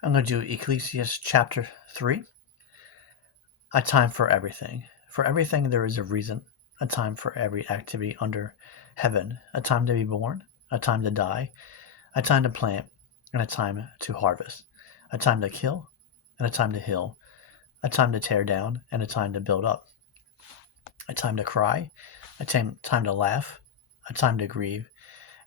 I'm going to do Ecclesiastes chapter 3. A time for everything. For everything there is a reason, a time for every activity under heaven, a time to be born, a time to die, a time to plant, and a time to harvest, a time to kill, and a time to heal, a time to tear down, and a time to build up, a time to cry, a time to laugh, a time to grieve,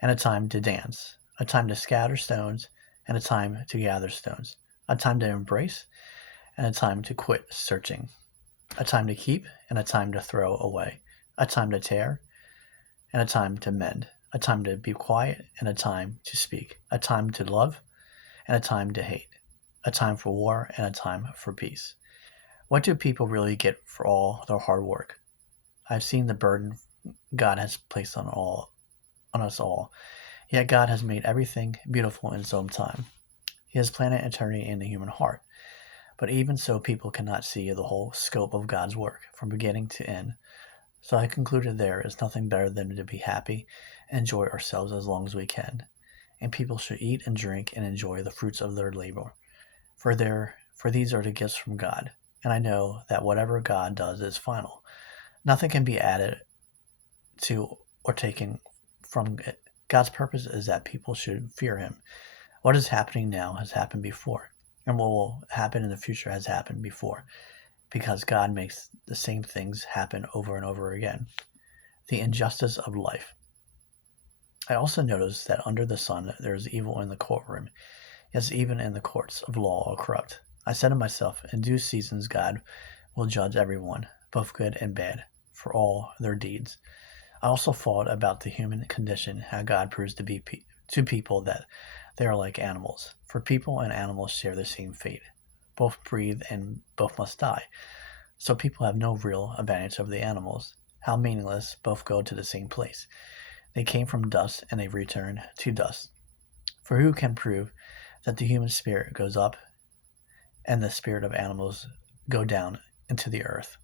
and a time to dance, a time to scatter stones, and a time to gather stones, a time to embrace, and a time to quit searching, a time to keep, and a time to throw away, a time to tear, and a time to mend, a time to be quiet, and a time to speak, a time to love, and a time to hate, a time for war, and a time for peace. What do people really get for all their hard work? I've seen the burden God has placed on us all. Yet God has made everything beautiful in its own time. He has planted eternity in the human heart. But even so, people cannot see the whole scope of God's work from beginning to end. So I concluded there is nothing better than to be happy and enjoy ourselves as long as we can. And people should eat and drink and enjoy the fruits of their labor. For these are the gifts from God. And I know that whatever God does is final. Nothing can be added to or taken from it. God's purpose is that people should fear him. What is happening now has happened before, and what will happen in the future has happened before, because God makes the same things happen over and over again. The injustice of life. I also noticed that under the sun there is evil in the courtroom. Yes, even in the courts of law are corrupt. I said to myself, in due seasons God will judge everyone, both good and bad, for all their deeds. I also thought about the human condition, how God proves to people that they are like animals. For people and animals share the same fate. Both breathe and both must die. So people have no real advantage over the animals. How meaningless, both go to the same place. They came from dust and they return to dust. For who can prove that the human spirit goes up and the spirit of animals go down into the earth?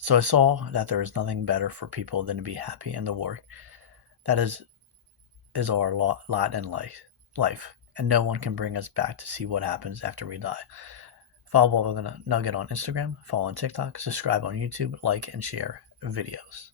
So I saw that there is nothing better for people than to be happy in the work that is our lot in life, and no one can bring us back to see what happens after we die. Follow Nugget on Instagram, follow on TikTok, subscribe on YouTube, like and share videos.